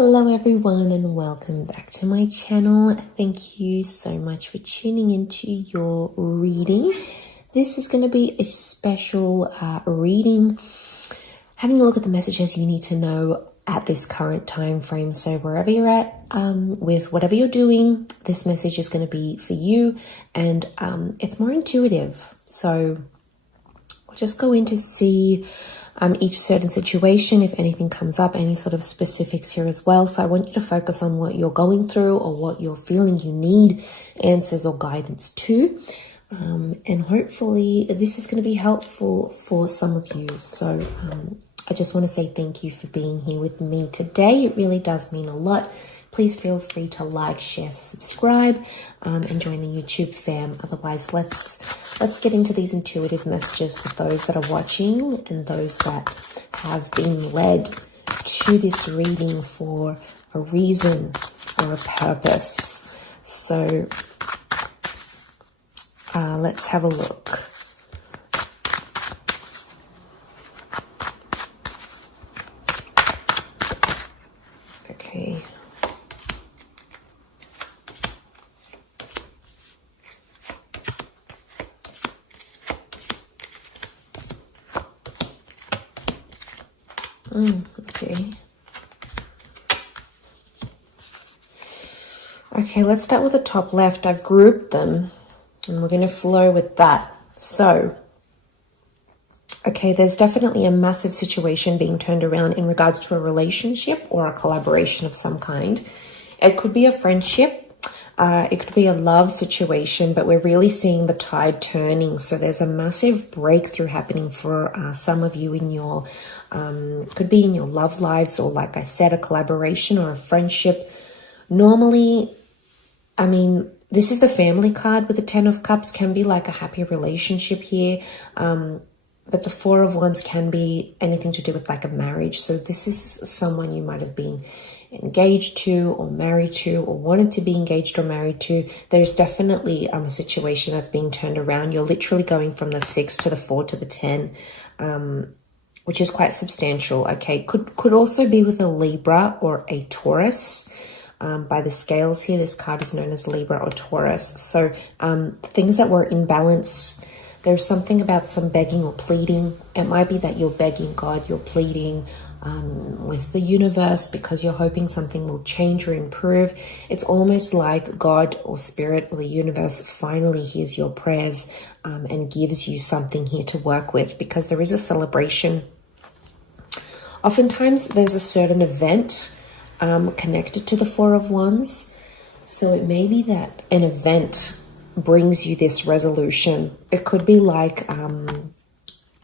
Hello everyone and welcome back to my channel. Thank you so much for tuning into your reading. This is going to be a special reading, having a look at the messages you need to know at this current time frame. So wherever you're at with whatever you're doing, this message is going to be for you, and it's more intuitive. So we'll just go in to see each certain situation, if anything comes up, any sort of specifics here as well. So I want you to focus on what you're going through or what you're feeling you need answers or guidance to. And hopefully this is going to be helpful for some of you. So I just want to say thank you for being here with me today. It really does mean a lot. Please feel free to like, share, subscribe, and join the YouTube fam. Otherwise, let's get into these intuitive messages for those that are watching and those that have been led to this reading for a reason or a purpose. So let's have a look. Okay. Okay, let's start with the top left. I've grouped them and we're going to flow with that. So, okay, there's definitely a massive situation being turned around in regards to a relationship or a collaboration of some kind. It could be a friendship. It could be a love situation, but we're really seeing the tide turning. So there's a massive breakthrough happening for some of you in your, could be in your love lives, or like I said, a collaboration or a friendship. Normally, I mean, this is the family card with the 10 of Cups, can be like a happy relationship here. But the 4 of Wands can be anything to do with like a marriage. So this is someone you might have been engaged to or married to or wanted to be engaged or married to. There's definitely a situation that's being turned around. You're literally going from the 6 to the 4 to the 10, which is quite substantial. Okay, could also be with a Libra or a Taurus. By the scales here, this card is known as Libra or Taurus. So things that were in balance. There's something about some begging or pleading. It might be that you're begging God, you're pleading with the universe because you're hoping something will change or improve. It's almost like God or Spirit or the universe finally hears your prayers and gives you something here to work with, because there is a celebration. Oftentimes there's a certain event connected to the 4 of Wands. So it may be that an event brings you this resolution. It could be like an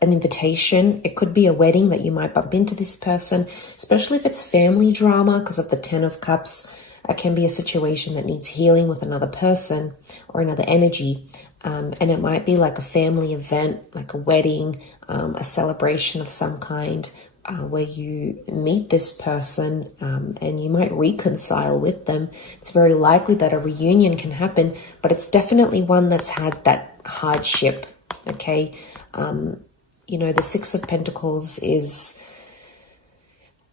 invitation. It could be a wedding that you might bump into this person, especially if it's family drama because of the 10 of Cups. It can be a situation that needs healing with another person or another energy. And it might be like a family event, like a wedding, a celebration of some kind, where you meet this person and you might reconcile with them. It's very likely that a reunion can happen, but it's definitely one that's had that hardship, okay? You know, the 6 of Pentacles is,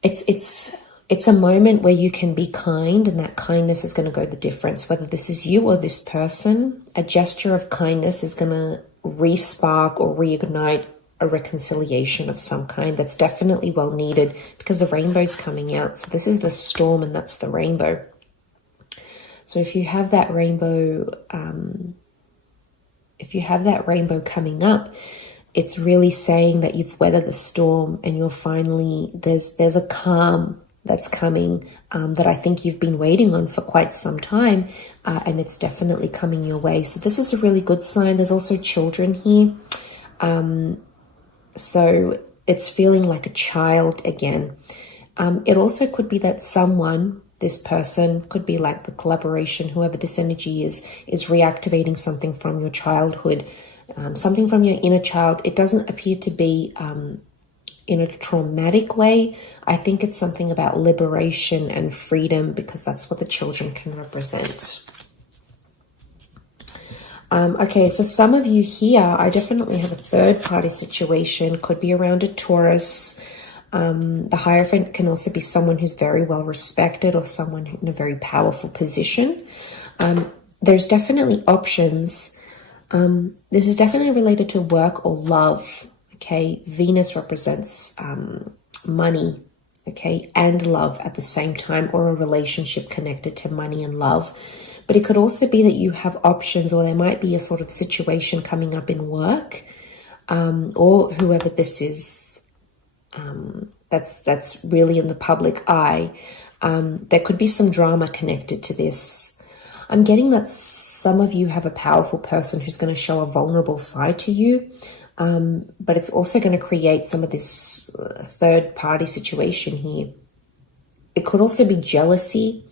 it's a moment where you can be kind, and that kindness is going to go the difference. Whether this is you or this person, a gesture of kindness is going to re-spark or reignite a reconciliation of some kind that's definitely well needed, because the rainbow's coming out. So this is the storm and that's the rainbow. So if you have that rainbow, coming up, it's really saying that you've weathered the storm and you're finally, there's a calm that's coming that I think you've been waiting on for quite some time, and it's definitely coming your way. So this is a really good sign. There's also children here. So it's feeling like a child again. It also could be that someone, this person, could be like the collaboration, whoever this energy is reactivating something from your childhood, something from your inner child. It doesn't appear to be in a traumatic way. I think it's something about liberation and freedom, because that's what the children can represent. Okay, for some of you here, I definitely have a third party situation. Could be around a Taurus. The Hierophant can also be someone who's very well respected or someone in a very powerful position. There's definitely options. This is definitely related to work or love. Okay, Venus represents money, okay, and love at the same time, or a relationship connected to money and love. But it could also be that you have options, or there might be a sort of situation coming up in work, or whoever this is, that's really in the public eye. There could be some drama connected to this. I'm getting that some of you have a powerful person who's going to show a vulnerable side to you, but it's also going to create some of this third party situation here. It could also be jealousy.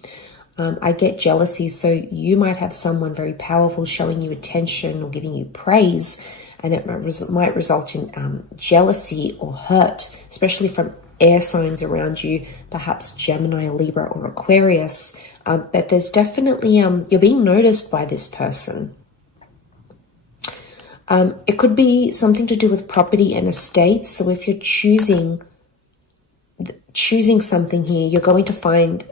I get jealousy, so you might have someone very powerful showing you attention or giving you praise, and it might result in jealousy or hurt, especially from air signs around you, perhaps Gemini, Libra, or Aquarius. But there's definitely, you're being noticed by this person. It could be something to do with property and estates. So if you're choosing something here, you're going to find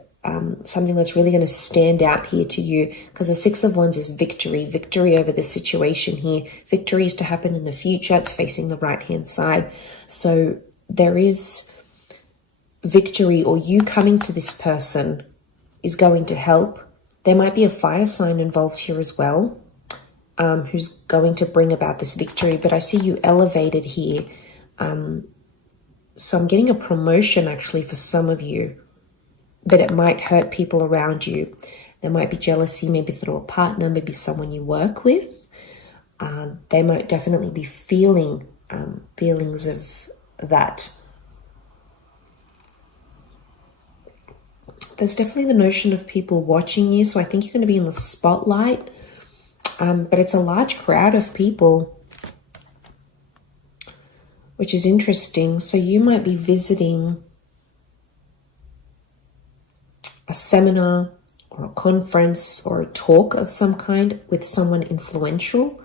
something that's really going to stand out here to you, because the Six of Wands is victory over this situation here. Victory is to happen in the future. It's facing the right-hand side. So there is victory, or you coming to this person is going to help. There might be a fire sign involved here as well, who's going to bring about this victory. But I see you elevated here. So I'm getting a promotion actually for some of you, but it might hurt people around you. There might be jealousy, maybe through a partner, maybe someone you work with. They might definitely be feeling feelings of that. There's definitely the notion of people watching you. So I think you're going to be in the spotlight, but it's a large crowd of people, which is interesting. So you might be visiting a seminar or a conference or a talk of some kind with someone influential.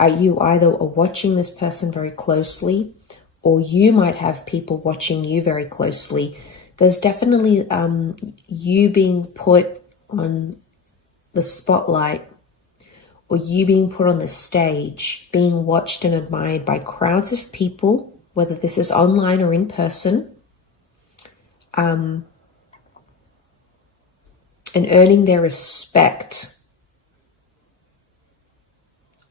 You either are watching this person very closely, or you might have people watching you very closely. There's definitely you being put on the spotlight, or you being put on the stage, being watched and admired by crowds of people, whether this is online or in person, and earning their respect,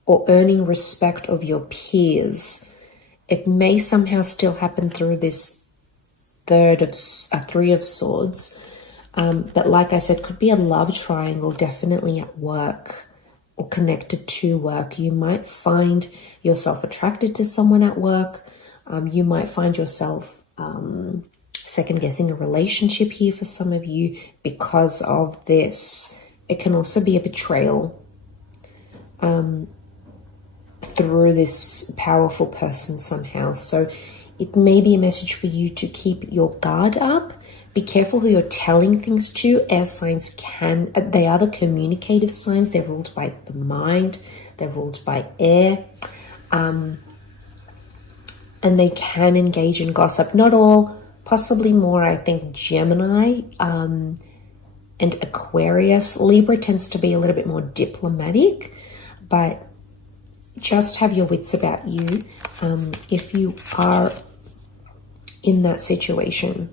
or earning respect of your peers. It may somehow still happen through this Three of Swords, but like I said, could be a love triangle, definitely at work or connected to work. You might find yourself attracted to someone at work. You might find yourself second guessing a relationship here for some of you because of this. It can also be a betrayal through this powerful person somehow. So it may be a message for you to keep your guard up. Be careful who you're telling things to. Air signs they are the communicative signs. They're ruled by the mind. They're ruled by air. And they can engage in gossip. Not all, possibly more, I think, Gemini and Aquarius. Libra tends to be a little bit more diplomatic, but just have your wits about you if you are in that situation.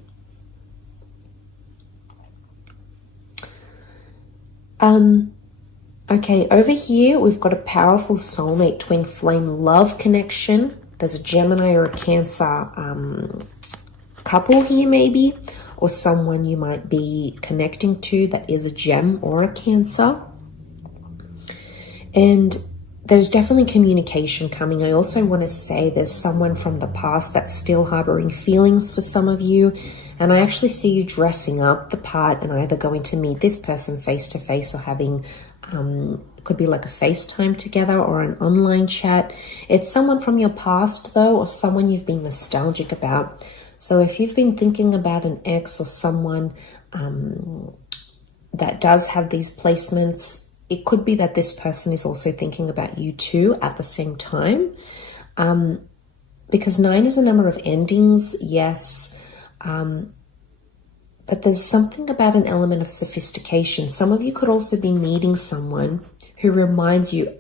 Okay, over here we've got a powerful soulmate twin flame love connection. There's a Gemini or a Cancer couple here maybe, or someone you might be connecting to that is a Gem or a Cancer. And there's definitely communication coming. I also want to say there's someone from the past that's still harboring feelings for some of you. And I actually see you dressing up the part and either going to meet this person face to face or having, it could be like a FaceTime together or an online chat. It's someone from your past though, or someone you've been nostalgic about. So if you've been thinking about an ex or someone that does have these placements, it could be that this person is also thinking about you too at the same time. Because 9 is a number of endings, yes. But there's something about an element of sophistication. Some of you could also be meeting someone who reminds you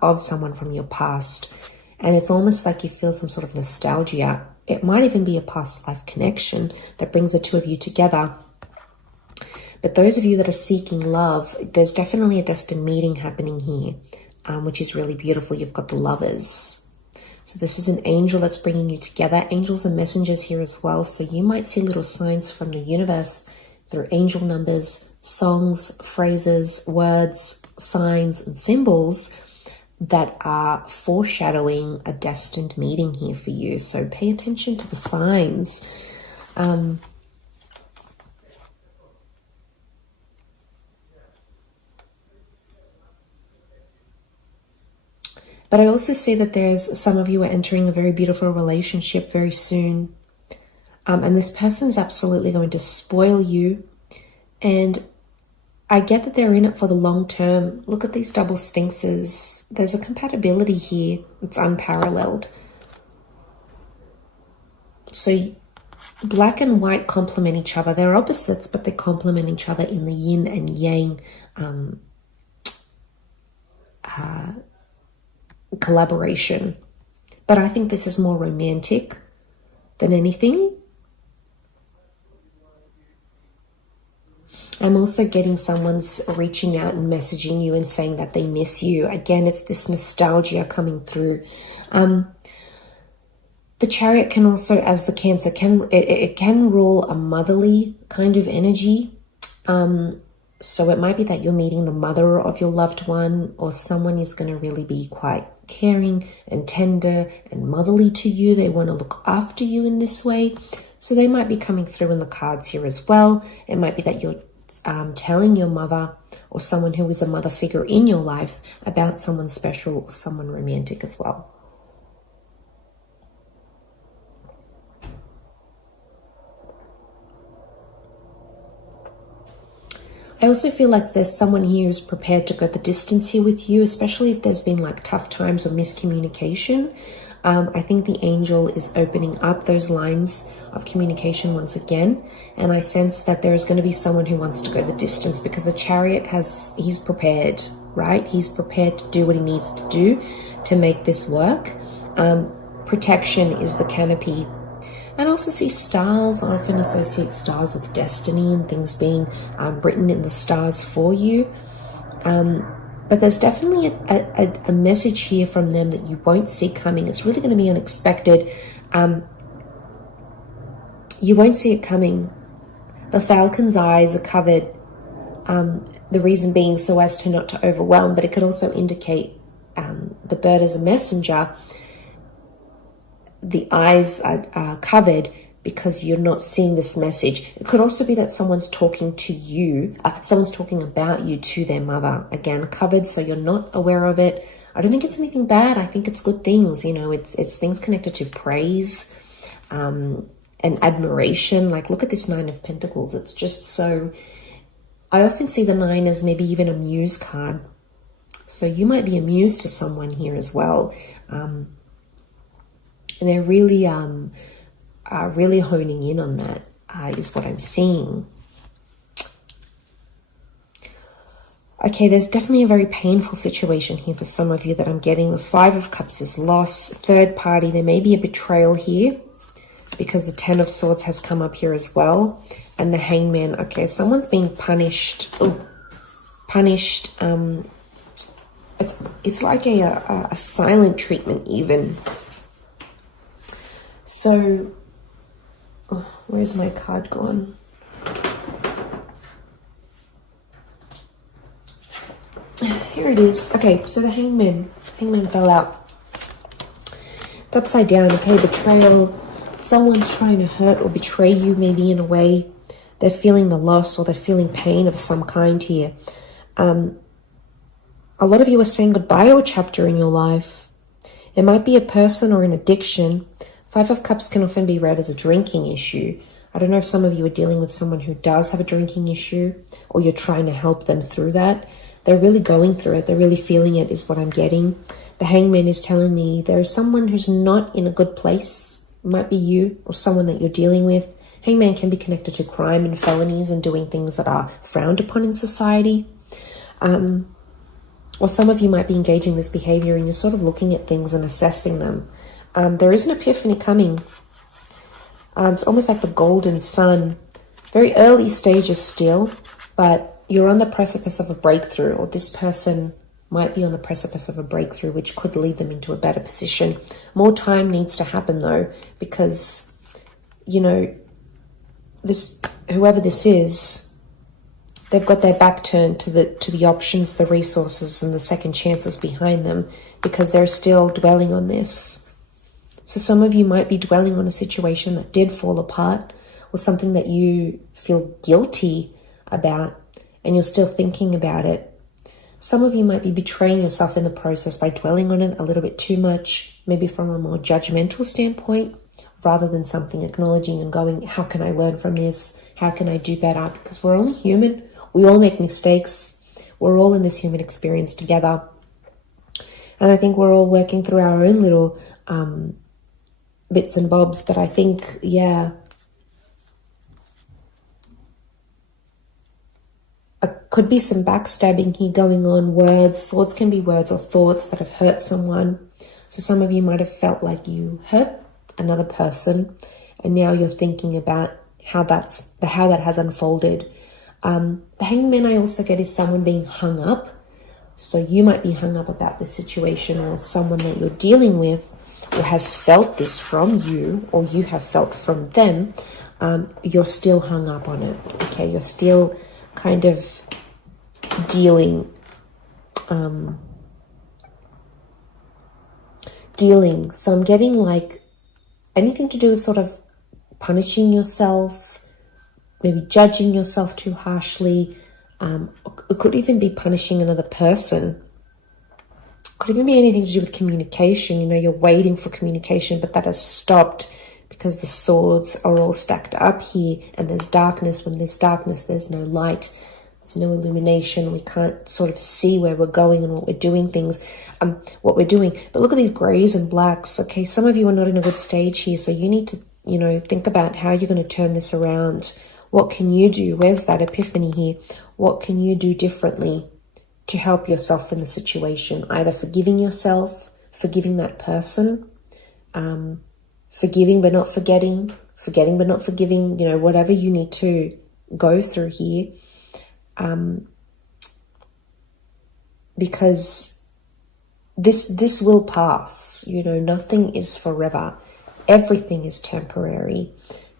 of someone from your past. And it's almost like you feel some sort of nostalgia. It might even be a past life connection that brings the two of you together. But those of you that are seeking love, there's definitely a destined meeting happening here, which is really beautiful. You've got the Lovers. So this is an angel that's bringing you together. Angels are messengers here as well. So you might see little signs from the universe through angel numbers, songs, phrases, words, signs, and symbols that are foreshadowing a destined meeting here for you. So pay attention to the signs. But I also see that there's some of you are entering a very beautiful relationship very soon. And this person is absolutely going to spoil you. And I get that they're in it for the long term. Look at these double sphinxes. There's a compatibility here. It's unparalleled. So black and white complement each other. They're opposites, but they complement each other in the yin and yang collaboration. But I think this is more romantic than anything. I'm also getting someone's reaching out and messaging you and saying that they miss you. Again, it's this nostalgia coming through. The Chariot can also, as the Cancer, it can rule a motherly kind of energy. So it might be that you're meeting the mother of your loved one, or someone is going to really be quite caring and tender and motherly to you. They want to look after you in this way. So they might be coming through in the cards here as well. It might be that you're telling your mother or someone who is a mother figure in your life about someone special or someone romantic as well. I also feel like there's someone here who's prepared to go the distance here with you, especially if there's been like tough times or miscommunication. I think the angel is opening up those lines of communication once again. And I sense that there is going to be someone who wants to go the distance, because the Chariot he's prepared, right? He's prepared to do what he needs to do to make this work. Protection is the canopy. And I also see stars. I often associate stars with destiny and things being written in the stars for you. But there's definitely a message here from them that you won't see coming. It's really going to be unexpected. You won't see it coming. The falcon's eyes are covered. The reason being so as to not to overwhelm, but it could also indicate the bird as a messenger. The eyes are covered because you're not seeing this message. It could also be that someone's talking to you, someone's talking about you to their mother. Again, covered, so you're not aware of it. I don't think it's anything bad. I think it's good things. You know, it's things connected to praise and admiration. Like, look at this 9 of Pentacles. It's just so... I often see the 9 as maybe even a muse card. So you might be a muse to someone here as well. And they're really honing in on that, is what I'm seeing. Okay, there's definitely a very painful situation here for some of you that I'm getting. The 5 of Cups is loss, third party. There may be a betrayal here because the 10 of Swords has come up here as well. And the Hangman. Okay, someone's being punished. Oh, punished. It's like a silent treatment even. So, where's my card gone? Here it is. Okay, so the Hangman fell out. It's upside down. Okay, betrayal. Someone's trying to hurt or betray you, maybe in a way. They're feeling the loss or they're feeling pain of some kind here. A lot of you are saying goodbye to a chapter in your life. It might be a person or an addiction. 5 of Cups can often be read as a drinking issue. I don't know if some of you are dealing with someone who does have a drinking issue, or you're trying to help them through that. They're really going through it. They're really feeling it, is what I'm getting. The Hangman is telling me there is someone who's not in a good place. It might be you or someone that you're dealing with. Hangman can be connected to crime and felonies and doing things that are frowned upon in society. Or some of you might be engaging this behavior and you're sort of looking at things and assessing them. There is an epiphany coming. It's almost like the golden sun. Very early stages still, but you're on the precipice of a breakthrough, or this person might be on the precipice of a breakthrough, which could lead them into a better position. More time needs to happen though, because, you know, whoever this is, they've got their back turned to the options, the resources, and the second chances behind them, because they're still dwelling on this. So some of you might be dwelling on a situation that did fall apart, or something that you feel guilty about, and you're still thinking about it. Some of you might be betraying yourself in the process by dwelling on it a little bit too much, maybe from a more judgmental standpoint, rather than something acknowledging and going, how can I learn from this? How can I do better? Because we're only human. We all make mistakes. We're all in this human experience together. And I think we're all working through our own little bits and bobs. But I think, yeah, could be some backstabbing here going on. Words, swords can be words or thoughts that have hurt someone. So some of you might have felt like you hurt another person, and now you're thinking about how that has unfolded. The hangman I also get is someone being hung up. So you might be hung up about the situation, or someone that you're dealing with or has felt this from you, or you have felt from them. You're still hung up on it. Okay, you're still kind of dealing. So I'm getting like anything to do with sort of punishing yourself, maybe judging yourself too harshly. It could even be punishing another person. It could even be anything to do with communication. You know, you're waiting for communication, but that has stopped because the swords are all stacked up here, and there's darkness. When there's darkness, there's no light. There's no illumination. We can't sort of see where we're going and what we're doing what we're doing. But look at these grays and blacks. Okay, some of you are not in a good stage here, so you need to, you know, think about how you're going to turn this around. What can you do? Where's that epiphany here? What can you do differently to help yourself in the situation? Either forgiving yourself, forgiving that person, forgiving but not forgetting, forgetting but not forgiving, you know, whatever you need to go through here. Because this will pass, you know, nothing is forever. Everything is temporary.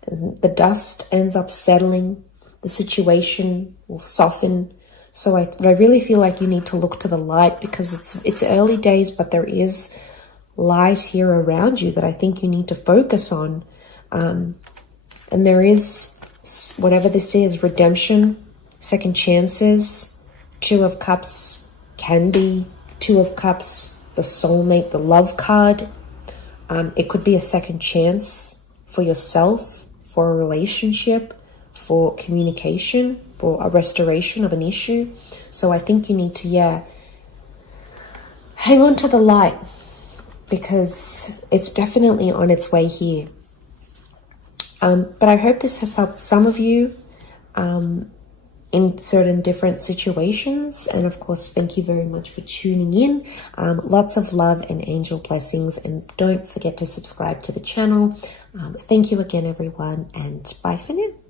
The dust ends up settling. The situation will soften. So I really feel like you need to look to the light, because it's early days, but there is light here around you that I think you need to focus on. And there is, whatever this is, redemption, second chances. Two of Cups can be Two of Cups, the soulmate, the love card. It could be a second chance for yourself, for a relationship, for communication, for a restoration of an issue. So I think you need to, hang on to the light, because it's definitely on its way here. But I hope this has helped some of you in certain different situations. And of course, thank you very much for tuning in. Lots of love and angel blessings. And don't forget to subscribe to the channel. Thank you again, everyone. And bye for now.